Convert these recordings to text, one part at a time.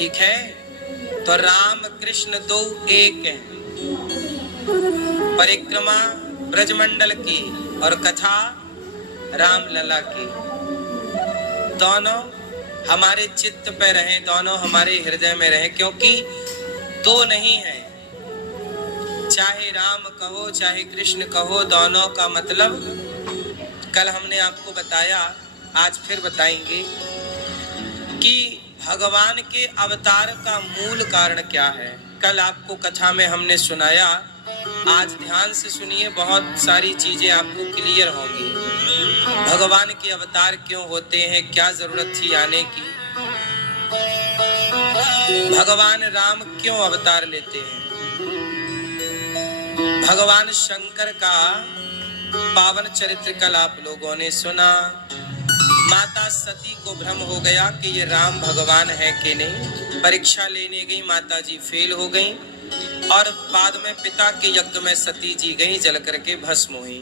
ठीक है, तो राम कृष्ण दो एक हैं। परिक्रमा ब्रजमंडल की और कथा राम लला की, दोनों हमारे चित्त पे रहे, दोनों हमारे हृदय में रहे, क्योंकि दो नहीं है। चाहे राम कहो चाहे कृष्ण कहो, दोनों का मतलब कल हमने आपको बताया, आज फिर बताएंगे कि भगवान के अवतार का मूल कारण क्या है। कल आपको कथा में हमने सुनाया, आज ध्यान से सुनिए, बहुत सारी चीजें आपको क्लियर होंगी। भगवान के अवतार क्यों होते हैं, क्या जरूरत थी आने की, भगवान राम क्यों अवतार लेते हैं। भगवान शंकर का पावन चरित्र कल आप लोगों ने सुना। माता सती को भ्रम हो गया कि ये राम भगवान है कि नहीं। परीक्षा लेने गई, माता जी फेल हो गई और बाद में पिता के यज्ञ में सती जी गई, जल करके भस्म हुई।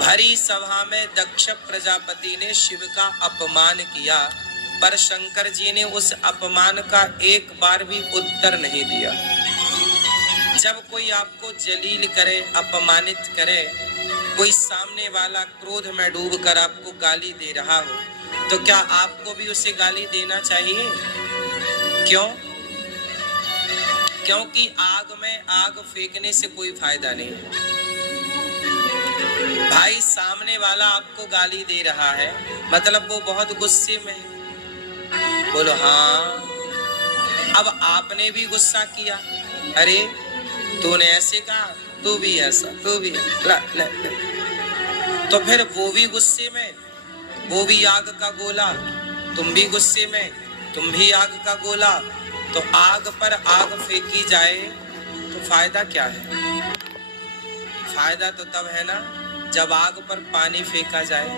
भरी सभा में दक्ष प्रजापति ने शिव का अपमान किया, पर शंकर जी ने उस अपमान का एक बार भी उत्तर नहीं दिया। जब कोई आपको जलील करे, अपमानित करे, कोई सामने वाला क्रोध में डूबकर आपको गाली दे रहा हो, तो क्या आपको भी उसे गाली देना चाहिए? क्यों? क्योंकि आग में आग फेंकने से कोई फायदा नहीं है। भाई सामने वाला आपको गाली दे रहा है, मतलब वो बहुत गुस्से में है। बोलो हाँ। अब आपने भी गुस्सा किया, अरे तूने ऐसे कहा, तू भी ऐसा, तू भी तो फिर वो भी गुस्से में, वो भी आग का गोला, तुम भी गुस्से में, तुम भी आग का गोला, तो आग पर आग फेंकी जाए तो फायदा क्या है? फायदा तो तब है ना जब आग पर पानी फेंका जाए।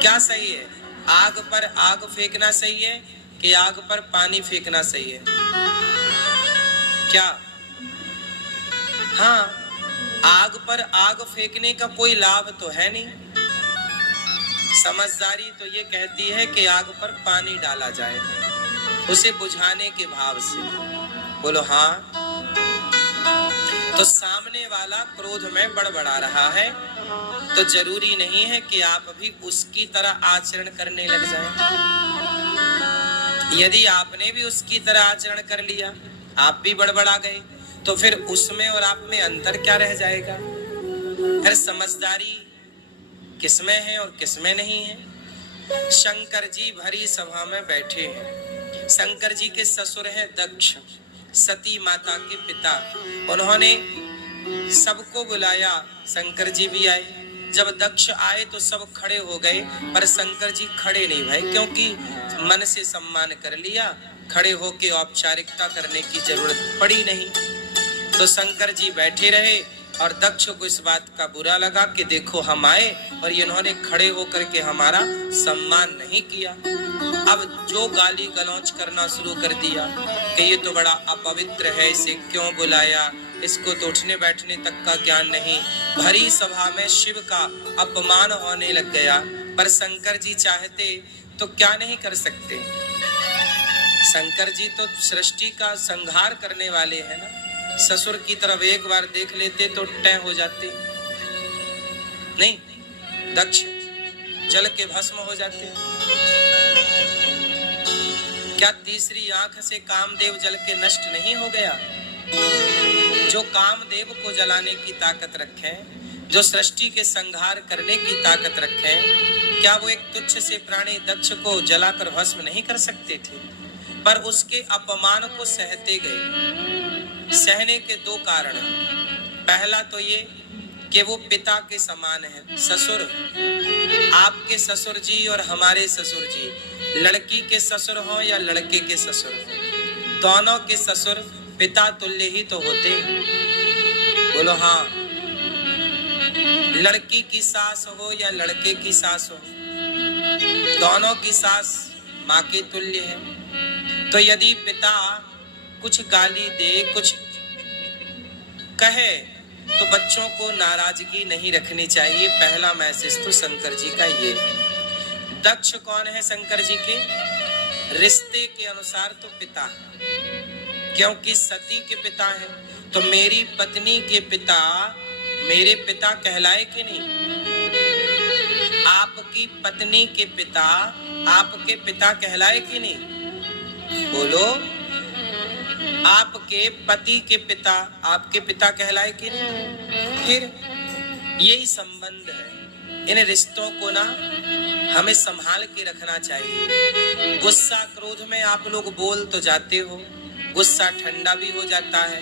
क्या सही है, आग पर आग फेंकना सही है कि आग पर पानी फेंकना सही है? क्या? हाँ, आग पर आग फेंकने का कोई लाभ तो है नहीं। समझदारी तो ये कहती है कि आग पर पानी डाला जाए, उसे बुझाने के भाव से। बोलो हाँ। तो सामने वाला क्रोध में बड़बड़ा रहा है, तो जरूरी नहीं है कि आप भी उसकी तरह आचरण करने लग जाएं। यदि आपने भी उसकी तरह आचरण कर लिया, आप भी बड़बड़ा गए, तो फिर उसमें और आप में अंतर क्या रह जाएगा? फिर समझदारी किसमें है और किसमें नहीं है? शंकर जी भरी सभा में बैठे हैं। शंकर जी के ससुर हैं दक्ष, सती माता के पिता। उन्होंने सबको बुलाया, शंकर जी भी आए। जब दक्ष आए तो सब खड़े हो गए, पर शंकर जी खड़े नहीं भय, क्योंकि मन से सम्मान कर लिया, खड़े होके औपचारिकता करने की जरूरत पड़ी नहीं। तो शंकर जी बैठे रहे और दक्ष को इस बात का बुरा लगा कि देखो हम आए और इन्होंने खड़े होकर के हमारा सम्मान नहीं किया। अब जो गाली गलौज करना शुरू कर दिया कि ये तो बड़ा अपवित्र है, इसे क्यों बुलाया, इसको तो उठने बैठने तक का ज्ञान नहीं। भरी सभा में शिव का अपमान होने लग गया, पर शंकर जी चाहते तो क्या नहीं कर सकते। शंकर जी तो सृष्टि का संहार करने वाले हैं ना। ससुर की तरफ एक बार देख लेते तो टै हो जाते, नहीं, दक्ष जल के भस्म हो जाते। क्या तीसरी आंख से कामदेव जल के नष्ट नहीं हो गया? जो कामदेव को जलाने की ताकत रखे, जो सृष्टि के संहार करने की ताकत रखे, क्या वो एक तुच्छ से प्राणी दक्ष को जलाकर भस्म नहीं कर सकते थे? पर उसके अपमान को सहते गए। सहने के दो कारण हैं। पहला तो ये कि वो पिता के समान है। ससुर, आपके ससुर जी और हमारे ससुर जी, लड़की के ससुर हो या लड़के के ससुर हो, दोनों के ससुर पिता तुल्य ही तो होते हैं। बोलो हाँ। लड़की की सास हो या लड़के की सास हो, दोनों की सास माँ के तुल्य है। तो यदि पिता कुछ गाली दे, कुछ कहे, तो बच्चों को नाराजगी नहीं रखनी चाहिए। पहला मैसेज तो शंकर जी का ये। दक्ष कौन है शंकर जी के? रिश्ते के अनुसार तो पिता है, क्योंकि सती के पिता हैं, तो मेरी पत्नी के पिता मेरे पिता कहलाए कि नहीं? आपकी पत्नी के पिता आपके पिता कहलाए कि नहीं? बोलो। आपके पति के पिता आपके पिता कहलाए कि नहीं? फिर यही संबंध है। इन रिश्तों को ना हमें संभाल के रखना चाहिए। गुस्सा क्रोध में आप लोग बोल तो जाते हो, गुस्सा ठंडा भी हो जाता है,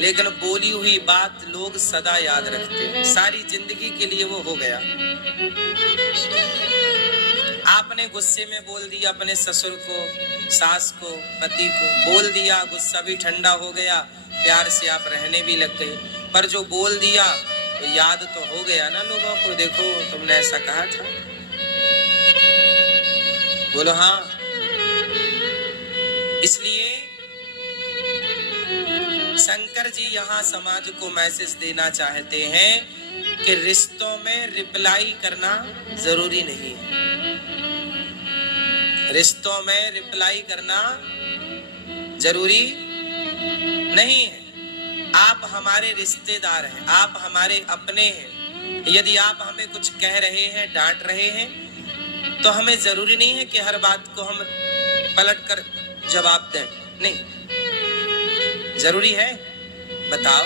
लेकिन बोली हुई बात लोग सदा याद रखते हैं, सारी जिंदगी के लिए वो हो गया। आपने गुस्से में बोल दिया अपने ससुर को, सास को, पति को बोल दिया, गुस्सा भी ठंडा हो गया, प्यार से आप रहने भी लग गए, पर जो बोल दिया तो याद तो हो गया ना लोगों को, देखो तुमने ऐसा कहा था। बोलो हाँ। इसलिए शंकर जी यहाँ समाज को मैसेज देना चाहते हैं कि रिश्तों में रिप्लाई करना जरूरी नहीं है। रिश्तों में रिप्लाई करना जरूरी नहीं है। आप हमारे रिश्तेदार हैं, आप हमारे अपने हैं। यदि आप हमें कुछ कह रहे हैं, डांट रहे हैं, तो हमें जरूरी नहीं है कि हर बात को हम पलट कर जवाब दें। नहीं, जरूरी है? बताओ।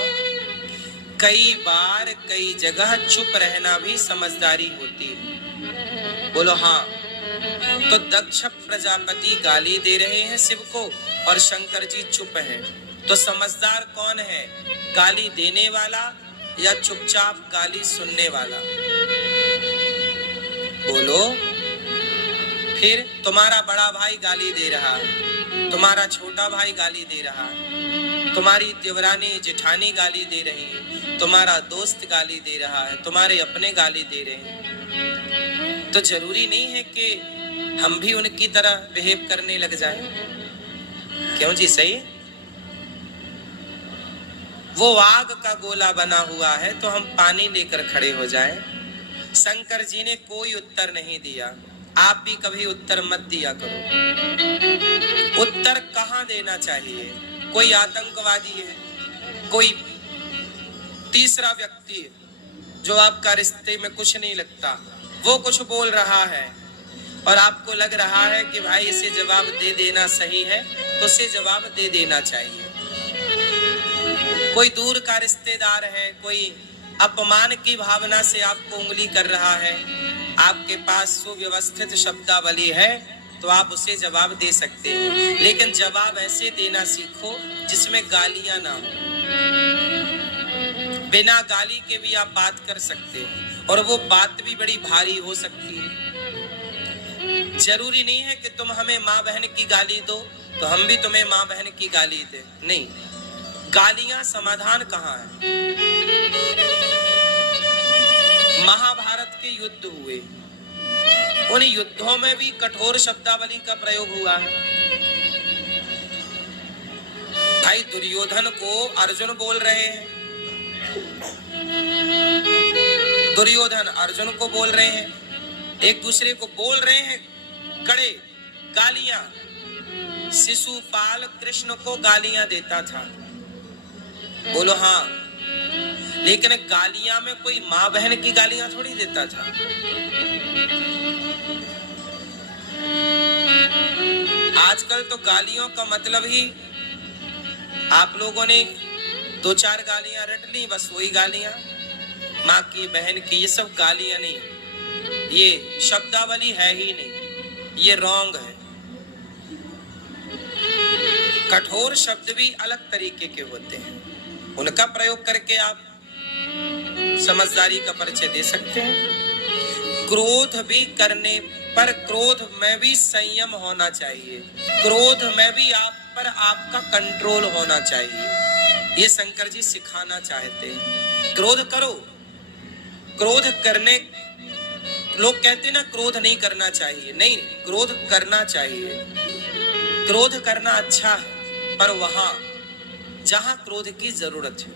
कई बार कई जगह चुप रहना भी समझदारी होती है। बोलो हाँ। तो दक्ष प्रजापति गाली दे रहे हैं शिव को और शंकर जी चुप हैं, तो समझदार कौन है? गाली देने वाला या चुपचाप गाली सुनने वाला? बोलो। फिर तुम्हारा बड़ा भाई गाली दे रहा है, तुम्हारा छोटा भाई गाली दे रहा है, तुम्हारी देवरानी जेठानी गाली दे रही है, तुम्हारा दोस्त गाली दे रहा है, तुम्हारे अपने गाली दे रहे हैं, तो जरूरी नहीं है कि हम भी उनकी तरह बिहेव करने लग जाएं। क्यों जी? सही। वो आग का गोला बना हुआ है तो हम पानी लेकर खड़े हो जाएं। शंकर जी ने कोई उत्तर नहीं दिया, आप भी कभी उत्तर मत दिया करो। उत्तर कहाँ देना चाहिए? कोई आतंकवादी है, कोई तीसरा व्यक्ति है जो आपका रिश्ते में कुछ नहीं लगता, वो कुछ बोल रहा है और आपको लग रहा है कि भाई इसे जवाब दे देना सही है, तो उसे जवाब दे देना चाहिए। कोई दूर का रिश्तेदार है, कोई अपमान की भावना से आपको उंगली कर रहा है, आपके पास सुव्यवस्थित शब्दावली है तो आप उसे जवाब दे सकते हैं, लेकिन जवाब ऐसे देना सीखो जिसमें गालियां ना हो। बिना गाली के भी आप बात कर सकते हैं और वो बात भी बड़ी भारी हो सकती है। जरूरी नहीं है कि तुम हमें माँ बहन की गाली दो तो हम भी तुम्हें माँ बहन की गाली दें। नहीं, गालियां समाधान कहाँ है? महाभारत के युद्ध हुए, उन युद्धों में भी कठोर शब्दावली का प्रयोग हुआ है। भाई दुर्योधन को अर्जुन बोल रहे हैं, दुर्योधन अर्जुन को बोल रहे हैं, एक दूसरे को बोल रहे हैं कड़े गालियां। शिशुपाल कृष्ण को गालियां देता था। बोलो हाँ। लेकिन गालियां में कोई माँ बहन की गालियां थोड़ी देता था। आजकल तो गालियों का मतलब ही आप लोगों ने दो चार गालियां रट ली, बस वही गालियां, माँ की बहन की, ये सब गालियां नहीं, ये शब्दावली है ही नहीं, ये रॉन्ग है। कठोर शब्द भी अलग तरीके के होते हैं, उनका प्रयोग करके आप समझदारी का परिचय दे सकते हैं। क्रोध भी करने पर क्रोध में भी संयम होना चाहिए, क्रोध में भी आप पर आपका कंट्रोल होना चाहिए। ये शंकर जी सिखाना चाहते हैं। क्रोध करो, क्रोध करने, लोग कहते ना क्रोध नहीं करना चाहिए, नहीं, क्रोध करना चाहिए। क्रोध करना अच्छा है, पर वहां जहां क्रोध की जरूरत है।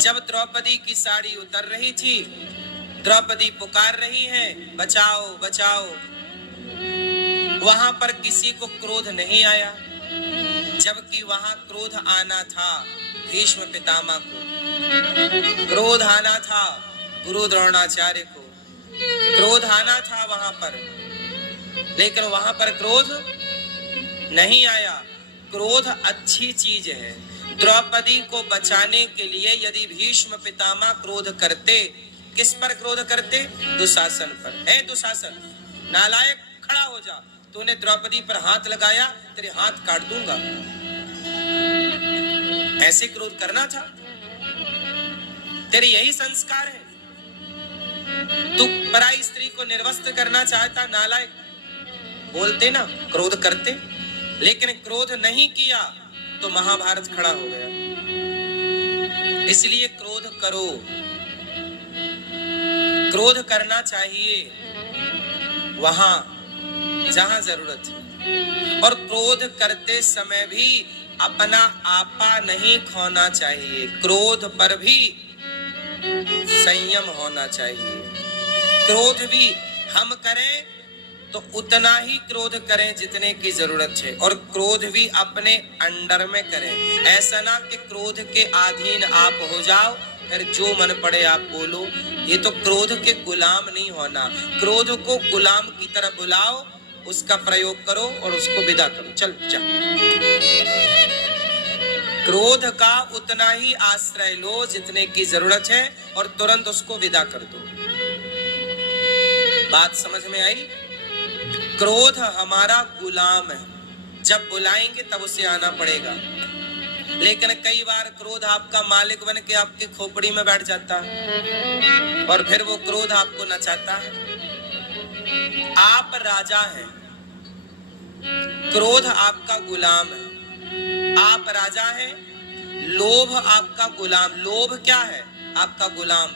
जब द्रौपदी की साड़ी उतर रही थी, द्रौपदी पुकार रही है, बचाओ बचाओ, वहां पर किसी को क्रोध नहीं आया, जबकि वहां क्रोध आना था भीष्म पितामह को, क्रोध आना था गुरु द्रोणाचार्य को, क्रोध आना था वहां पर, लेकिन वहां पर क्रोध नहीं आया। क्रोध अच्छी चीज है। द्रौपदी को बचाने के लिए यदि भीष्म पितामह क्रोध करते, किस पर क्रोध करते? दुशासन पर। हे दुशासन, नालायक, खड़ा हो जा, तूने द्रौपदी पर हाथ लगाया, तेरे हाथ काट दूंगा। ऐसे क्रोध करना था? तेरे यही संस्कार है? तू पराई स्त्री को निर्वस्त्र करना चाहता, नालायक। बोलते ना, क्रोध करते, लेकिन क्रोध नहीं किया तो महाभारत खड़ा हो गया। इसलिए क्रोध करो, क्रोध करना चाहिए वहां जहां जरूरत है, और क्रोध करते समय भी अपना आपा नहीं खोना चाहिए। क्रोध पर भी संयम होना चाहिए। क्रोध भी हम करें तो उतना ही क्रोध करें जितने की जरूरत है, और क्रोध भी अपने अंडर में करें। ऐसा ना कि क्रोध के अधीन आप हो जाओ, फिर जो मन पड़े आप बोलो। ये तो क्रोध के गुलाम नहीं होना। क्रोध को गुलाम की तरह बुलाओ, उसका प्रयोग करो और उसको विदा करो। चल जा। क्रोध का उतना ही आश्रय लो जितने की जरूरत है, और तुरंत उसको विदा कर दो। बात समझ में आई? क्रोध हमारा गुलाम है, जब बुलाएंगे तब उसे आना पड़ेगा। लेकिन कई बार क्रोध आपका मालिक बन के आपकी खोपड़ी में बैठ जाता है, और फिर वो क्रोध आपको नचाता है। आप राजा हैं, क्रोध आपका गुलाम है। आप राजा हैं, लोभ आपका गुलाम। लोभ क्या है? आपका गुलाम।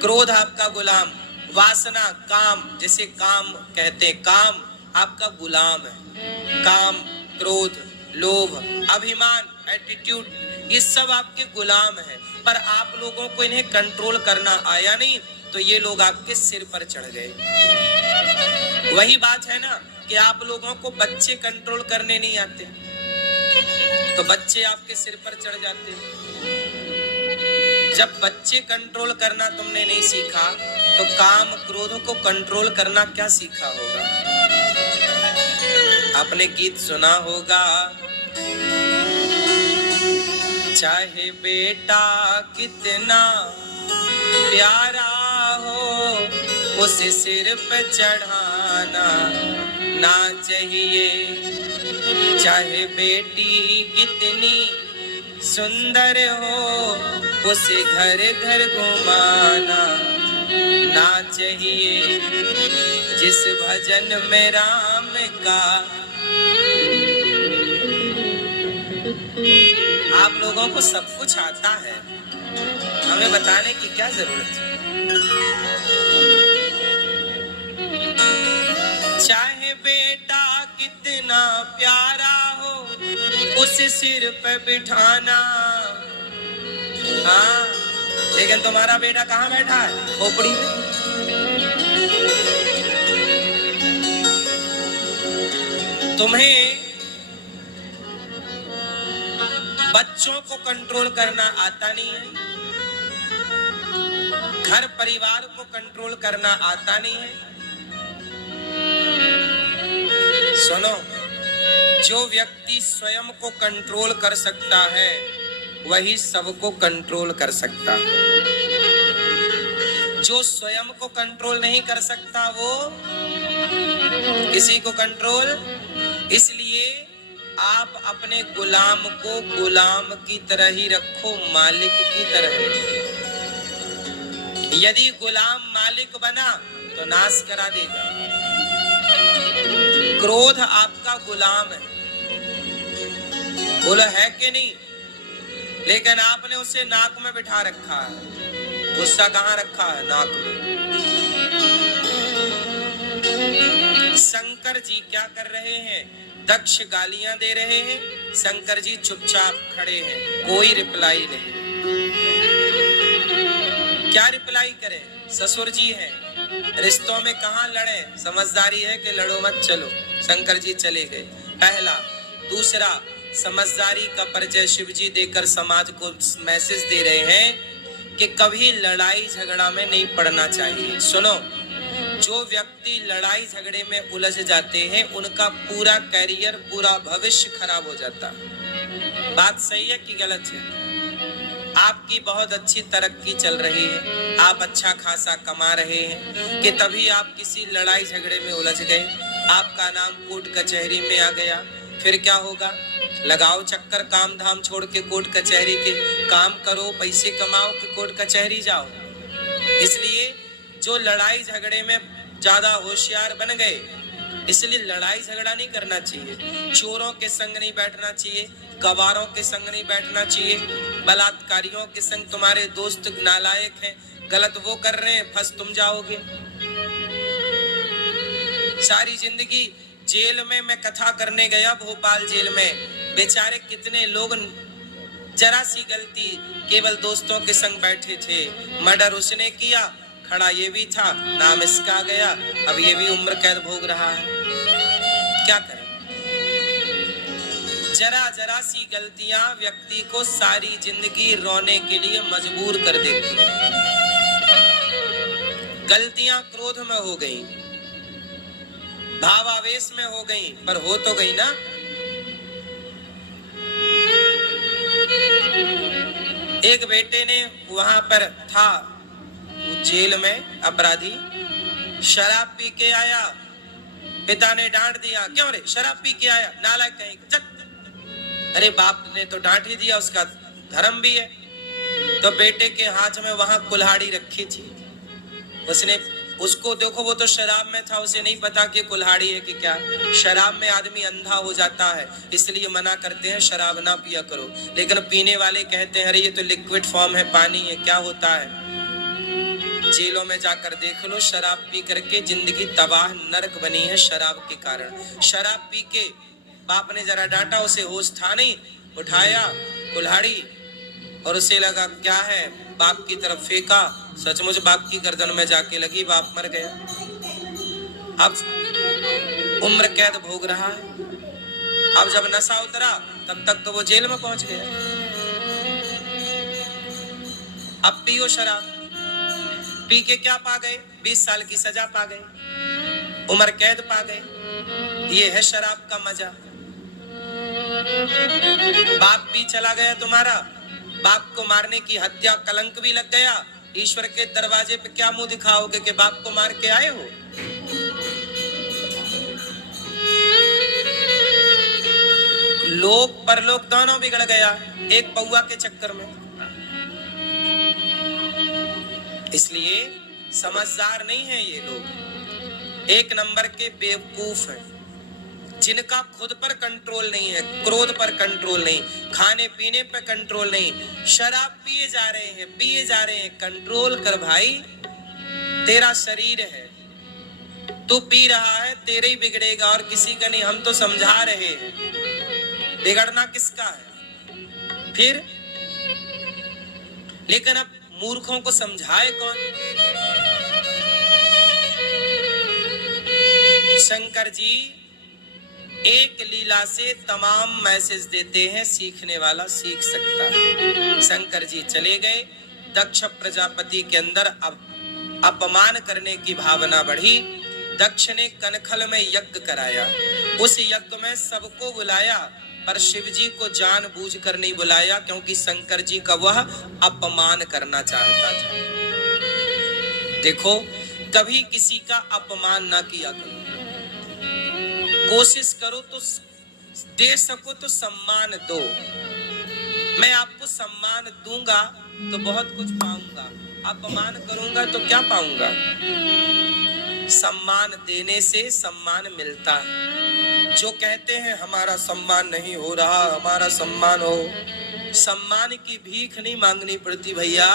क्रोध आपका गुलाम। वासना, काम, जिसे काम कहते हैं, काम आपका गुलाम है। काम, क्रोध, लोभ, अभिमान, एटीट्यूड, ये सब आपके गुलाम है। पर आप लोगों को इन्हें कंट्रोल करना आया नहीं, तो ये लोग आपके सिर पर चढ़ गए। वही बात है ना कि आप लोगों को बच्चे कंट्रोल करने नहीं आते, तो बच्चे आपके सिर पर चढ़ जाते हैं। जब बच्चे कंट्रोल करना तुमने नहीं सीखा, तो काम, क्रोध को कंट्रोल करना क्या सीखा होगा? आपने गीत सुना होगा, चाहे बेटा कितना प्यारा हो, उसे सिर पे चढ़ाना ना चाहिए। चाहे बेटी कितनी सुंदर हो, उसे घर घर घुमाना ना चाहिए। जिस भजन में राम का, आप लोगों को सब कुछ आता है, हमें बताने की क्या जरूरत है? चाहे बेटा कितना प्यारा हो, उसे सिर पे बिठाना। हाँ, लेकिन तुम्हारा बेटा कहाँ बैठा है? खोपड़ी में। तुम्हें बच्चों को कंट्रोल करना आता नहीं है, घर परिवार को कंट्रोल करना आता नहीं है। सुनो, जो व्यक्ति स्वयं को कंट्रोल कर सकता है, वही सबको कंट्रोल कर सकता है। जो स्वयं को कंट्रोल नहीं कर सकता, वो किसी को कंट्रोल। इसलिए आप अपने गुलाम को गुलाम की तरह ही रखो, मालिक की तरह। यदि गुलाम मालिक बना तो नाश करा देगा। क्रोध आपका गुलाम है, बोलो है कि नहीं? लेकिन आपने उसे नाक में बिठा रखा है। गुस्सा कहाँ रखा है? नाक में। शंकर जी क्या कर रहे हैं? दक्ष गालियां दे रहे हैं, शंकर जी चुपचाप खड़े हैं, कोई रिप्लाई नहीं। क्या रिप्लाई करें? ससुर जी हैं, रिश्तों में कहाँ लड़े, समझदारी है कि लड़ो मत चलो। शंकर जी चले गए, पहला। दूसरा, समझदारी का परिचय शिव जी देकर समाज को मैसेज दे रहे हैं कि कभी लड़ाई झगड़ा में नहीं पड़ना चाहिए। सुनो, जो व्यक्ति लड़ाई झगड़े में उलझ जाते हैं उनका पूरा कैरियर, पूरा भविष्य खराब हो जाता है। बात सही है कि गलत है? आपकी बहुत अच्छी तरक्की चल रही है, आप अच्छा खासा कमा रहे हैं कि तभी आप किसी लड़ाई झगड़े में उलझ गए, आपका नाम कोर्ट कचहरी में आ गया, फिर क्या होगा? लगाओ चक्कर, काम धाम छोड़ के कोर्ट कचहरी के काम करो, पैसे कमाओ कि कोर्ट कचहरी जाओ। इसलिए जो लड़ाई झगड़े में ज्यादा होशियार बन गए, इसलिए लड़ाई झगड़ा नहीं करना चाहिए। चोरों के संग नहीं बैठना चाहिए, गवारों के संग नहीं बैठना चाहिए, बलात्कारियों के संग। तुम्हारे दोस्त नालायक हैं, गलत वो कर रहे हैं, फंस तुम जाओगे। सारी जिंदगी जेल में मैं कथा करने गया, भोपाल जेल में, बेचारे कितने लोग जरा सी गलती केवल दोस्तों के संग बैठे थे, मर्डर उसने किया, खड़ा ये भी था, नाम इसका गया, अब ये भी उम्र कैद भोग रहा है। क्या करें? जरा जरा सी गलतियां व्यक्ति को सारी जिंदगी रोने के लिए मजबूर कर देती हैं। गलतियां क्रोध में हो गई, भावावेश में हो गई, पर हो तो गई ना। एक बेटे ने वहां पर था जेल में अपराधी, शराब पी के आया, पिता ने डांट दिया, क्यों रे शराब पी के आया, नालायक कहीं चल। अरे बाप ने तो डांट ही दिया, उसका धर्म भी है। तो बेटे के हाथ में वहां कुल्हाड़ी रखी थी, उसने उसको देखो, वो तो शराब में था, उसे नहीं पता कि कुल्हाड़ी है कि क्या। शराब में आदमी अंधा हो जाता है, इसलिए मना करते हैं शराब ना पिया करो, लेकिन पीने वाले कहते हैं अरे ये तो लिक्विड फॉर्म है, पानी है, क्या होता है। जेलों में जाकर देख लो, शराब पी करके जिंदगी तबाह नरक बनी है शराब के कारण। शराब पी के बाप ने जरा डांटा, उसे होश था नहीं, उठाया कुल्हाड़ी और उसे लगा क्या है, बाप की तरफ फेंका, सचमुच बाप की गर्दन में जाके लगी, बाप मर गया। अब उम्र कैद भोग रहा है। अब जब नशा उतरा तब तक तो वो जेल में पहुंच गया। अब पियो शराब, पी के क्या पा गए? 20 साल की सजा पा गए, उम्र कैद पा गए। ये है शराब का मजा। बाप भी चला गया तुम्हारा, बाप को मारने की हत्या कलंक भी लग गया, ईश्वर के दरवाजे पे क्या मुंह दिखाओगे कि बाप को मार के आए हो? लोक परलोक दोनों बिगड़ गया एक पौआ के चक्कर में। इसलिए समझदार नहीं है ये लोग, एक नंबर के बेवकूफ हैं, जिनका खुद पर कंट्रोल नहीं है, क्रोध पर कंट्रोल नहीं, खाने पीने पर कंट्रोल नहीं, शराब पिए जा रहे हैं। कंट्रोल कर भाई, तेरा शरीर है, तू पी रहा है, तेरे ही बिगड़ेगा और किसी का नहीं। हम तो समझा रहे हैं, बिगड़ना किसका है फिर? लेकिन अब मूर्खों को समझाए कौन? शंकर जी एक लीला से तमाम मैसेज देते हैं, सीखने वाला सीख सकता है। शंकर जी चले गए, दक्ष प्रजापति के अंदर अब अपमान करने की भावना बढ़ी। दक्ष ने कनखल में यज्ञ कराया, उस यज्ञ में सबको बुलाया, पर शिव जी को जानबूझकर नहीं बुलाया, क्योंकि शंकर जी का वह अपमान करना चाहता था। देखो, कभी किसी का अपमान ना किया करो, कोशिश करो तो दे सको तो सम्मान दो। मैं आपको सम्मान दूंगा तो बहुत कुछ पाऊंगा, अपमान करूंगा तो क्या पाऊंगा? सम्मान देने से सम्मान मिलता है। जो कहते हैं हमारा सम्मान नहीं हो रहा, हमारा सम्मान हो, सम्मान की भीख नहीं मांगनी पड़ती भैया,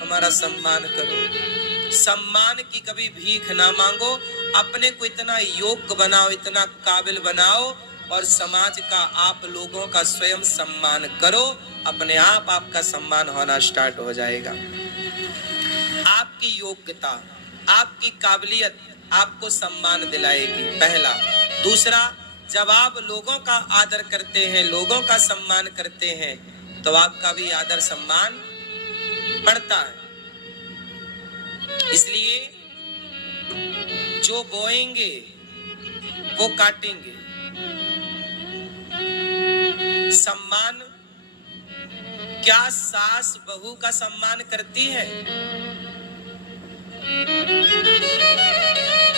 हमारा सम्मान करो। सम्मान की कभी भीख ना मांगो, अपने को इतना योग्य बनाओ, इतना काबिल बनाओ और समाज का, आप लोगों का स्वयं सम्मान करो, अपने आप आपका सम्मान होना स्टार्ट हो जाएगा। आपकी योग्यता, आपकी काबिलियत आपको सम्मान दिलाएगी, पहला। दूसरा, जब आप लोगों का आदर करते हैं, लोगों का सम्मान करते हैं, तो आपका भी आदर सम्मान बढ़ता है। इसलिए जो बोएंगे वो काटेंगे। सम्मान, क्या सास बहू का सम्मान करती है?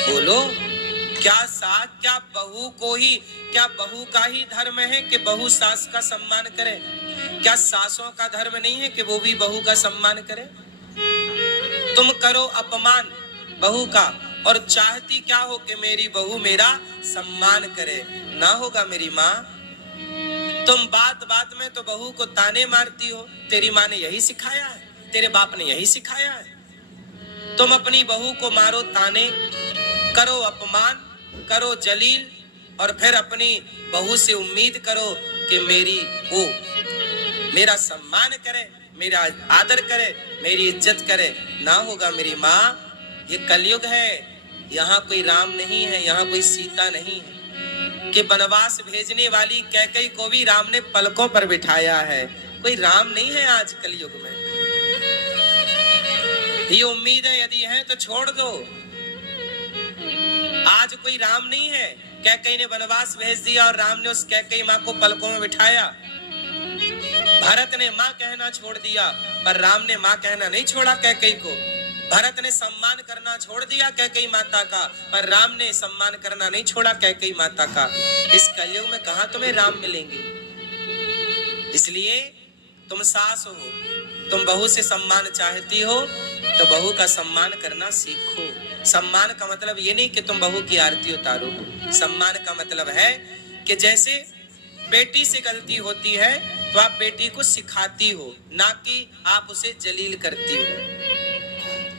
बोलो, क्या बहू को ही, क्या बहू का ही धर्म है कि बहू सास का सम्मान करे? क्या सासों का धर्म नहीं है कि वो भी बहू का सम्मान करे? तुम करो अपमान बहू का और चाहती क्या हो कि मेरी बहू मेरा सम्मान करे? ना होगा मेरी माँ। तुम बात बात में तो बहू को ताने मारती हो, तेरी माँ ने यही सिखाया है, तेरे बाप ने यही सिखाया है। तुम अपनी बहू को मारो ताने, करो अपमान, करो जलील, और फिर अपनी बहू से उम्मीद करो कि मेरी वो मेरा सम्मान करे, मेरा आदर करे, मेरी इज्जत करे। ना होगा मेरी माँ। ये कलयुग है, यहाँ कोई राम नहीं है, यहाँ कोई सीता नहीं है कि वनवास भेजने वाली कैकेयी को भी राम ने पलकों पर बिठाया है। कोई राम नहीं है आज कलयुग में। ये उम्मीदें यदि हैं तो छोड़ दो। आज कोई राम नहीं है। कैकेयी ने वनवास भेज दिया और राम ने उस कैकेयी माँ को पलकों में बिठाया। भरत ने माँ कहना छोड़ दिया, पर राम ने माँ कहना नहीं छोड़ा कैकेयी को। भरत ने सम्मान करना छोड़ दिया कैकेयी माता का, पर राम ने सम्मान करना नहीं छोड़ा कैकेयी माता का। इस कलयुग में कहाँ तुम्हें राम मिलेंगे? इसलिए तुम सास हो, तुम बहू से सम्मान चाहती हो तो बहू का सम्मान करना सीखो। सम्मान का मतलब ये नहीं कि तुम बहू की आरती उतारो। सम्मान का मतलब है कि जैसे बेटी से गलती होती है तो आप बेटी को सिखाती हो, ना कि आप उसे जलील करती हो।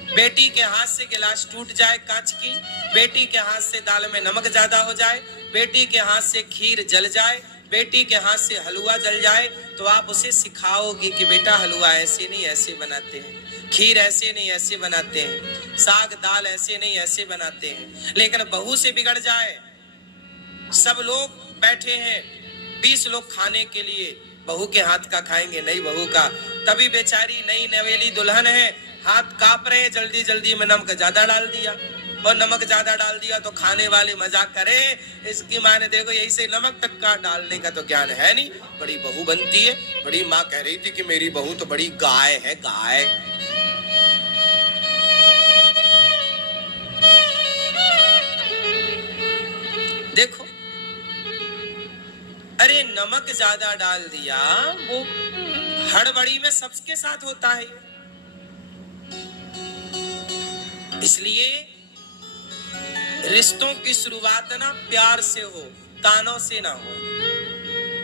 बेटी के हाथ से गिलास टूट जाए कांच की, बेटी के हाथ से दाल में नमक ज्यादा हो जाए, बेटी के हाथ से खीर जल जाए, बेटी के हाथ से हलवा जल जाए, तो आप उसे सिखाओगी कि बेटा हलवा ऐसे नहीं ऐसे बनाते हैं, खीर ऐसे नहीं ऐसे बनाते हैं, साग दाल ऐसे नहीं ऐसे बनाते हैं। लेकिन बहू से बिगड़ जाए, सब लोग बैठे हैं 20 लोग खाने के लिए, बहू के हाथ का खाएंगे नहीं बहू का, तभी बेचारी नई नवेली दुल्हन है, हाथ कांप रहे, जल्दी जल्दी में नमक ज्यादा डाल दिया, और नमक ज्यादा डाल दिया तो खाने वाले मजाक करे, इसकी माँ ने देखो यही से नमक तक का डालने का तो ज्ञान है नहीं, बड़ी बहू बनती है। बड़ी माँ कह रही थी कि मेरी बहू तो बड़ी गाय है, गाय। देखो, अरे नमक ज्यादा डाल दिया, वो हड़बड़ी में सबके साथ होता है। इसलिए रिश्तों की शुरुआत ना प्यार से हो, तानों से ना हो।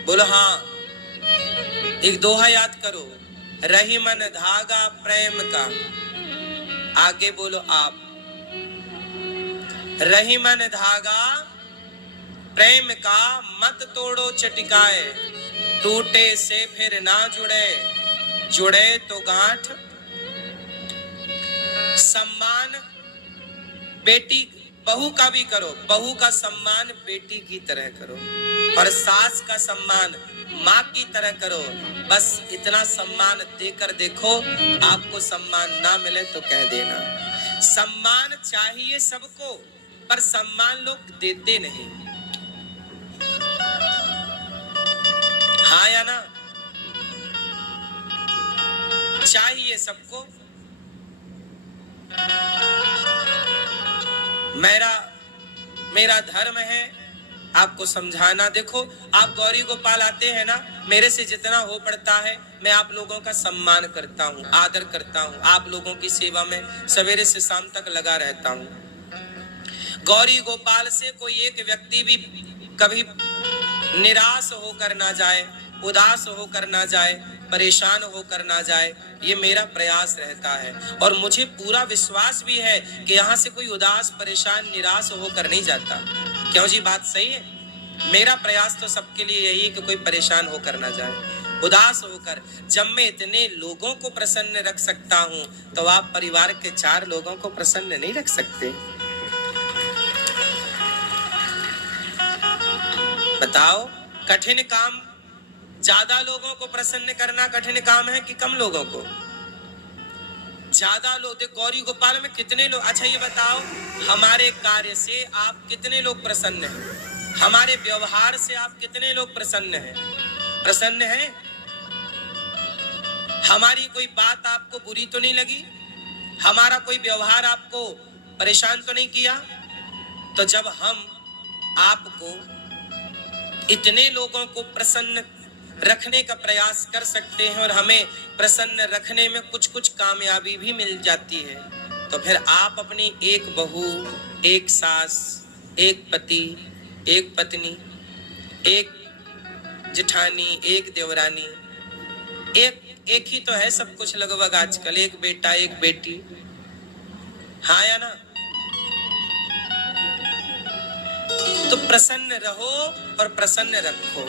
बोलो हाँ। एक दोहा याद करो, रही मन धागा प्रेम का, आगे बोलो आप। रही मन धागा प्रेम का, मत तोड़ो चटकाए, टूटे से फिर ना जुड़े, जुड़े तो गांठ। सम्मान बेटी बहू का भी करो, बहू का सम्मान बेटी की तरह करो, और सास का सम्मान माँ की तरह करो। बस इतना सम्मान देकर देखो, आपको सम्मान ना मिले तो कह देना। सम्मान चाहिए सबको, पर सम्मान लोग देते नहीं। हाँ या ना? चाहिए सबको। मेरा धर्म है आपको समझाना। देखो, आप गौरी गोपाल आते हैं ना, मेरे से जितना हो पड़ता है मैं आप लोगों का सम्मान करता हूँ, आदर करता हूँ, आप लोगों की सेवा में सवेरे से शाम तक लगा रहता हूँ। गौरी गोपाल से कोई एक व्यक्ति भी कभी निराश होकर ना जाए, उदास होकर ना जाए, परेशान होकर ना जाए, ये मेरा प्रयास रहता है। और मुझे पूरा विश्वास भी है कि यहाँ से कोई उदास, परेशान, निराश होकर नहीं जाता। क्यों जी, बात सही है? मेरा प्रयास तो सबके लिए यही है कि कोई परेशान होकर ना जाए, उदास होकर। जब मैं इतने लोगों को प्रसन्न रख सकता हूं तो आप परिवार के 4 लोगों को प्रसन्न नहीं रख सकते? बताओ, कठिन काम ज्यादा लोगों को प्रसन्न करना कठिन काम है कि कम लोगों को? ज्यादा लोग, गौरी गोपाल में कितने लोग, अच्छा ये बताओ, हमारे कार्य से आप कितने लोग प्रसन्न हैं? हमारे व्यवहार से आप कितने लोग प्रसन्न हैं? प्रसन्न हैं? हमारी कोई बात आपको बुरी तो नहीं लगी? हमारा कोई व्यवहार आपको परेशान तो नहीं किया? तो जब हम आपको इतने लोगों को प्रसन्न रखने का प्रयास कर सकते हैं और हमें प्रसन्न रखने में कुछ कुछ कामयाबी भी मिल जाती है, तो फिर आप अपनी एक बहू, एक सास, एक पति, एक पत्नी, एक जेठानी, एक देवरानी, एक ही तो है सब कुछ लगभग आजकल, एक बेटा, एक बेटी, हाँ या ना? तो प्रसन्न रहो और प्रसन्न रखो।